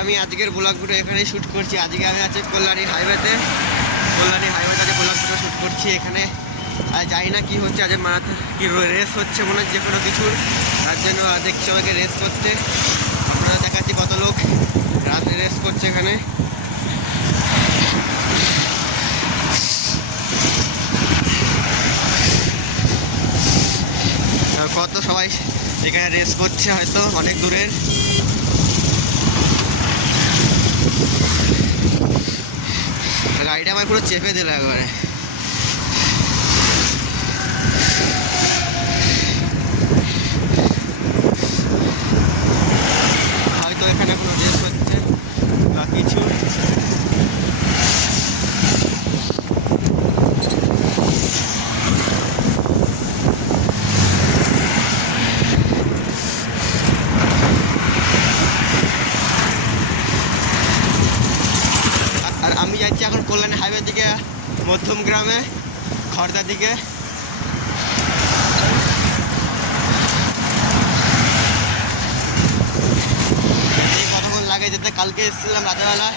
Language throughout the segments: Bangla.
আমি আজকের ব্লগগুলো এখানেই শ্যুট করছি। আজকে আমি আছি কল্যাণী হাইওয়েতে কল্যাণী হাইওয়েতে আজকে ব্লগগুলো শ্যুট করছি এখানে। আর জানি না কি হচ্ছে, আজ মারাথন কি রেস হচ্ছে মনে যে কোনো কিছুর। তার জন্য দেখছি আমাকে রেস করতে। আপনারা দেখাচ্ছি কত লোক রাতে রেস করছে এখানে। কত সবাই এখানে রেস করছে হয়তো, অনেক দূরের। গাড়িটা আমার পুরো চেপে দিল একবারে হয়তো এখানে কোনো রেস হচ্ছে বা কিছু আর আমি যাচ্ছি এখন কল্যাণী হাইওয়ে দিকে মধ্যম গ্রামে খড়দার দিকে। কতক্ষণ লাগে যেতে? কালকে এসেছিলাম রাতেরবেলা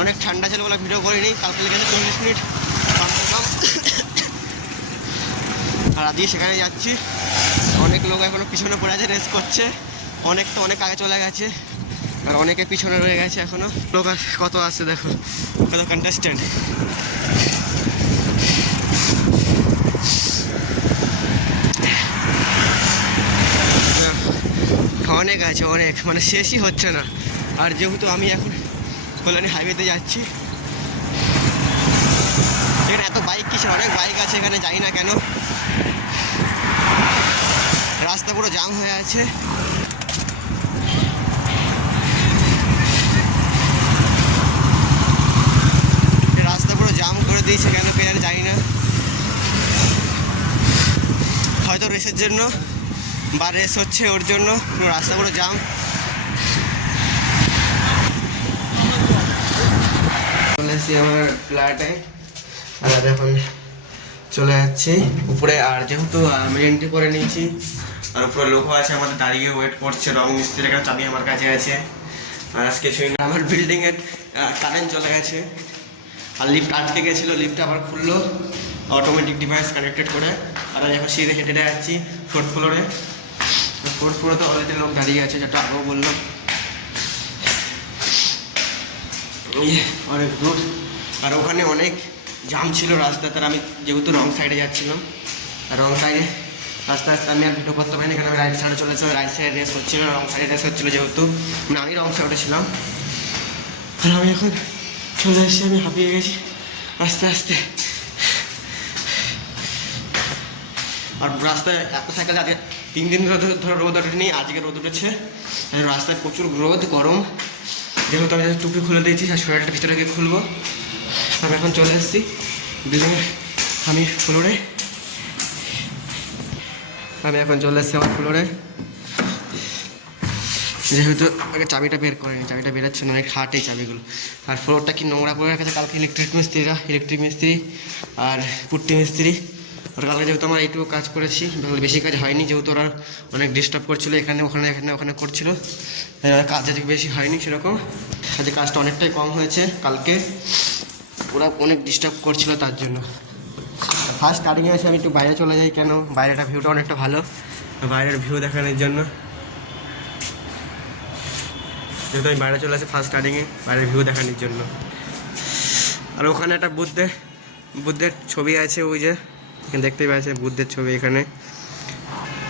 অনেক ঠান্ডা ছিল বলে ভিডিও করিনি। কালকে লেগেছে চল্লিশ মিনিট। কম আর আজকে সেখানে যাচ্ছি। অনেক লোক এখনও পিছনে পড়ে আছে, রেস করছে। অনেক তো অনেক আগে চলে গেছে। আর অনেকে পিছনে রয়ে গেছে এখনও। লোক কত আছে দেখো। কত কন্টেস্টেন্ট অনেক আছে, অনেক। মানে শেষই হচ্ছে না। আর যেহেতু আমি এখন কল্যাণী হাইওয়েতে যাচ্ছি, এখানে এত বাইক কিসের? অনেক বাইক আছে, এখানে যাই না কেন? রাস্তা পুরো জাম হয়ে আছে রাস্তা পুরো জাম করে দিয়েছে কেন আর জানি না। হয়তো রেসের জন্য বা রেস হচ্ছে ওর জন্য, পুরো রাস্তা পুরো জাম চলে এসেছি আমার ফ্ল্যাটে আর এখন চলে যাচ্ছি। উপরে আর যেহেতু আমি এন্ট্রি করে নিয়েছি, আর উপরে লোক আছে আমাদের, দাঁড়িয়ে ওয়েট করছে। রং মিস্ত্রির চাবি আমার কাছে আছে। আর আজকে আমার বিল্ডিংয়ের কারেন্ট চলে গেছে। আর লিফট আটকে গেছিল লিফট আবার খুললো অটোমেটিক ডিভাইস কানেক্টেড করে। আর আমি এখন সিঁড়ে হেঁটে যাচ্ছি ফোর্থ ফ্লোরে ফোর্থ ফ্লোরে তো অলরেডি লোক দাঁড়িয়ে আছে, যেটা আগেও বললাম এই অনেক দূর। আর ওখানে অনেক জাম ছিল রাস্তাতে, আর আমি যেহেতু রং সাইডে যাচ্ছিলাম, আর রং সাইডে আস্তে আস্তে আমি আর ভিডিও করতে পারিনি, কারণ আমি রাইট সাইডে চলেছিলাম রাইট সাইডে রেস হচ্ছিল, রং সাইডে রেস হচ্ছিল যেহেতু। মানে আমি রং সাইডে ছিলাম আর আমি এখন চলে এসেছি আমি হাঁপিয়ে গেছি আস্তে আস্তে আর রাস্তায় এত সাইকেল আজকে তিন দিন ধরে ধরে রোদ ওঠেনি, আজকে রোদ উঠেছে। রাস্তায় প্রচুর রোদ, গরম। যেহেতু আমি টুপি খুলে দিয়েছি আর সোয়েটারটা ভিতরে গিয়ে খুলবো। আমি এখন চলে এসেছি। বিল্ডিং আমি ফ্লোরে। আমি এখন চলে এসেছি আমার ফ্লোরে। যেহেতু আগে চাবিটা বের করে নি, চাবিটা বেরোচ্ছে না, অনেক হাট চাবিগুলো। আর ফ্লোরটা কি নোংরা করে রেখেছে কালকে ইলেকট্রিক মিস্ত্রিরা, ইলেকট্রিক মিস্ত্রি আর পুট্টি মিস্ত্রি। আর কালকে যেহেতু আমরা এইটুকু কাজ করেছি বেশি কাজ হয়নি, যেহেতু ওরা অনেক ডিস্টার্ব করছিল, এখানে, ওখানে এখানে, ওখানে করছিল। কাজ আজকে বেশি হয়নি সেরকম। আজকে কাজটা অনেকটাই কম হয়েছে কালকে। ওরা অনেক ডিস্টার্ব করছিল তার জন্য। ফার্স্ট স্টার্টিংয়ে এসে আমি একটু বাইরে চলে যাই কেন? বাইরেটা ভিউটা অনেকটা ভালো। বাইরের ভিউ দেখানোর জন্য। যেহেতু আমি বাইরে চলে আসি ফার্স্ট স্টার্টিংয়ে বাইরের ভিউ দেখানোর জন্য। আর ওখানে একটা বুদ্ধের বুদ্ধের ছবি আছে ওই যে, এখানে দেখতেই পাচ্ছে বুদ্ধের ছবি এখানে।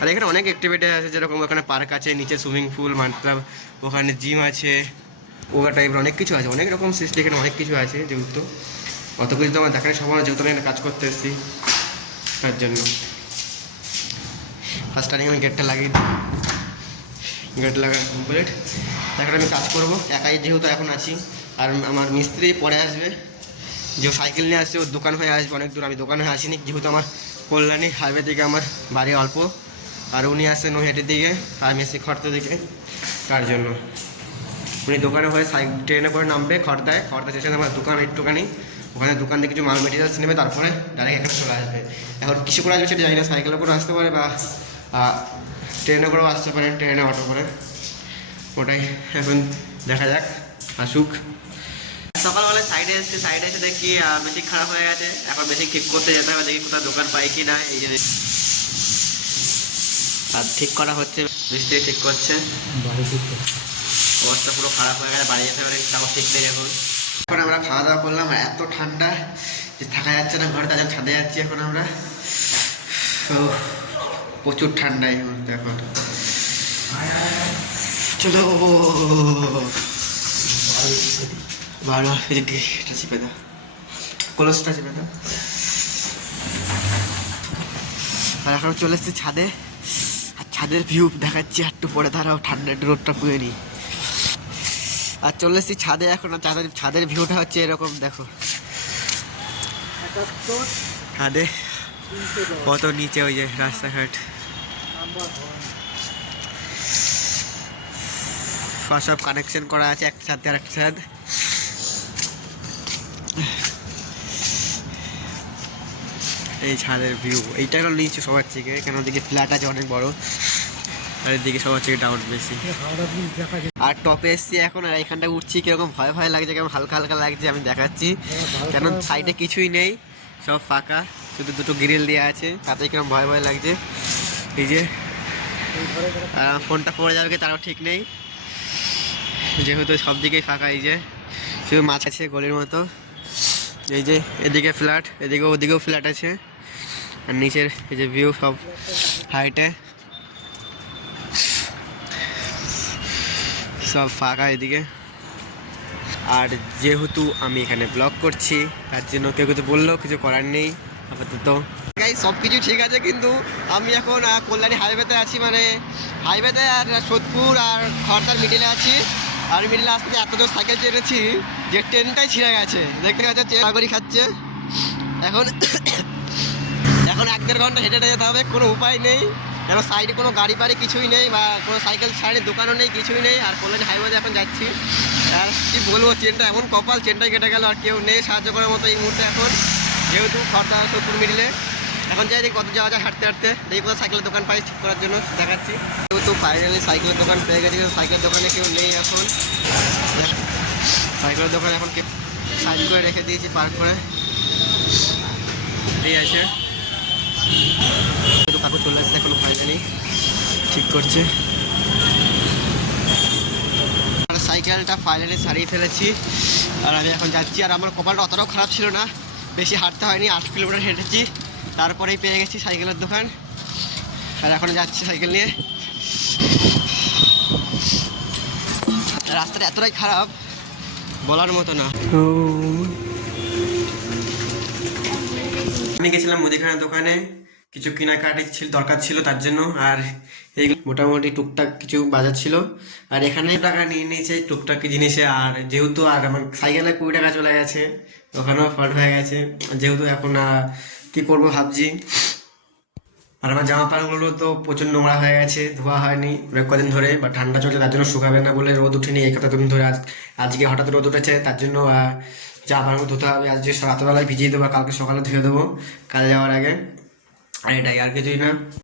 আর এখানে অনেক অ্যাক্টিভিটি আছে, যেরকম ওখানে পার্ক আছে, নিচে সুইমিং পুল মতলব ওখানে জিম আছে ওগা টাইপের অনেক কিছু আছে, অনেক রকম সৃষ্টি এখানে অনেক কিছু আছে যেহেতু। অত কিছু তো আমার দেখার সময় যেহেতু আমি কাজ করতে এসেছি, তার জন্য। ফার্স্ট স্টার্টিং আমি গেটটা লাগিয়ে দিই। গেট লাগা কমপ্লিট এখন আমি কাজ করব। একাই যেহেতু এখন আছি। আর আমার মিস্ত্রি পরে আসবে। যে সাইকেল নিয়ে আসছে, ওর দোকান হয়ে আসবে। অনেক দূর আমি দোকান হয়ে আসিনি। যেহেতু আমার কল্যাণী হাইওয়ে থেকে আমার বাড়ি অল্প। আর উনি আসছে নৈহাটির দিকে, আর আমি এসেছি খড়তে দিকে। তার জন্য। উনি দোকানে হয়ে সাইকেল ট্রেনে করে নামবে খড়দায় খড়দা স্টেশনে আমার দোকান একটুখানি। ওখানে দোকান থেকে কিছু মাল মেটেরিয়ালস নেবে, তারপরে ডাইরেক্ট এখানে চলে আসবে। এখন কিছু করে আসবে সেটা জানি না। সাইকেলের করে আসতে পারে বা ট্রেনে করেও আসতে পারে, ট্রেনে, অটো করে। ওটাই এখন দেখা যাক আসুক। সকালবেলা সাইডে এসে সাইডে এসে দেখি মেশিন খারাপ হয়ে গেছে। এখন মেশিন ঠিক করতে যেতে হবে দেখি কোথাও দোকান পাই কি না এই যে আর ঠিক করা হচ্ছে মিস্ত্রি ঠিক করছে। অবস্থা পুরো খারাপ হয়ে গেছে বাড়ি যেতে পারে তাও ঠিক নেই এখন। এখন আমরা খাওয়া দাওয়া করলাম এত ঠান্ডা যে থাকা যাচ্ছে না ঘরে তাদের ছাদে যাচ্ছি এখন আমরা। প্রচুর ঠান্ডা এই মুহূর্তে এখন। চলো বারবার এদিকে এটা চিপে দাও কলসটা চিপে দাও আর এখন চলে এসছি ছাদে আর ছাদের ভিউ দেখাচ্ছি একটু পরে দাঁড়াও ঠান্ডা একটু রোদটা পুয়ে নি আর চলে এসছি ছাদে এখন ছাদের ছাদের ভিউটা হচ্ছে এরকম দেখো ছাদে কত নিচে ওই যে রাস্তাঘাট সব কানেকশন করা আছে একটা ছাদ আর একটা ছাদ এই ছাদের ভিউ এইটা হলো নিচে সবার থেকে, কেন ওদিকে ফ্ল্যাট আছে অনেক বড়। আর এদিকে সবার থেকে ডাউন বেশি। আর টপে এসছি এখন, আর এখানটা উঠছি কীরকম ভয় ভয় লাগছে, কেমন হালকা হালকা লাগছে, আমি দেখাচ্ছি। কেন সাইডে কিছুই নেই, সব ফাঁকা। শুধু দুটো গ্রিল দেওয়া আছে তাতে কীরকম ভয় ভয় লাগছে। এই যে, আর ফোনটা পড়ে যাবে কি তারও ঠিক নেই। যেহেতু সব দিকেই ফাঁকা, এই যে শুধু মাছ আছে গলির মতো। এই যে এদিকে ফ্ল্যাট, এদিকে ওদিকেও ফ্ল্যাট আছে। আর নিচের এই যে ভিউ সব হাইটে সব ফাঁকা এদিকে। আর যেহেতু আমি এখানে ব্লগ করছি, তার জন্য কেউ কিছু বললেও কিছু করার নেই, আপাতত। সব কিছু ঠিক আছে, কিন্তু আমি এখন কল্যাণী হাইওয়েতে আছি মানে হাইওয়েতে আর সোদপুর আর খড়দার মিডিলে আছি। আর মিডিলে আসতে এত জোর সাইকেল চেড়েছি যে ট্রেনটাই ছিঁড়ে গেছে। দেখতে পাচ্ছ চেরাগরি খাচ্ছে। এখন এখন এক দেড় ঘণ্টা হেঁটে যেতে হবে, কোনো উপায় নেই। কেন সাইডে কোনো গাড়ি বাড়ি কিছুই নেই বা কোনো সাইকেল সাইডে দোকানও নেই, কিছুই নেই। আর কল্যাণী হাইওয়েতে এখন যাচ্ছি। আর কি বলব চেনটা এমন কপাল চেনটাই কেটে গেল। আর কেউ নেই সাহায্য করার মতো এই মুহূর্তে এখন। যেহেতু খড়দা সত্তর মিডিলে এখন যাই দেখি কত যাওয়া যায় হাঁটতে হাঁটতে। দেখি কোথাও সাইকেলের দোকান পাই ঠিক করার জন্য দেখাচ্ছি। যেহেতু ফাইনালি সাইকেলের দোকান পেয়ে গেছি, কিন্তু সাইকেলের দোকানে কেউ নেই এখন। সাইকেলের দোকান এখন কেউ সাইড করে রেখে দিয়েছি পার্ক করে। এই আছে। কাকু চলে আসছে এখনও ফাইনালি ঠিক করছে। সাইকেলটা ফাইনালি সারিয়ে ফেলেছি। আর আমি এখন যাচ্ছি। আর আমার কপালটা অতটাও খারাপ ছিল না। বেশি হাঁটতে হয়নি, আট কিলোমিটার হেঁটেছি। তারপরেই পেয়ে গেছি সাইকেলের দোকান। আর এখন যাচ্ছি সাইকেল নিয়ে। রাস্তাটা এতটাই খারাপ, বলার মতো না। আমি গেছিলাম মুদিখানার দোকানে। কিছু কেনাকাটি ছিল, দরকার ছিল তার জন্য। আর এই মোটামুটি টুকটাক কিছু বাজার ছিল। আর এখানে টাকা নিয়ে নিয়েছে টুকটাক জিনিসে। আর যেহেতু আর আমার সাইকেলে কুড়ি টাকা চলে গেছে, ওখানেও ফল্ট হয়ে গেছে। যেহেতু এখন কি করব ভাবছি। আর আমার জামা প্যান্টগুলো তো প্রচুর নোংরা হয়ে গেছে, ধোয়া হয়নি। কদিন ধরে, বা ঠান্ডা চলছে, তার জন্য শুকাবে না বলে রোদ উঠেনি, এই কতদিন ধরে আজ, আজকে হঠাৎ রোদ উঠেছে, তার জন্য জামা প্যান্টগুলো ধুতে হবে। আজকে রাতবেলায় ভিজিয়ে দেবো কালকে সকালে ধুয়ে দেবো কাজে যাওয়ার আগে। আর এটাই আর কিছুই না।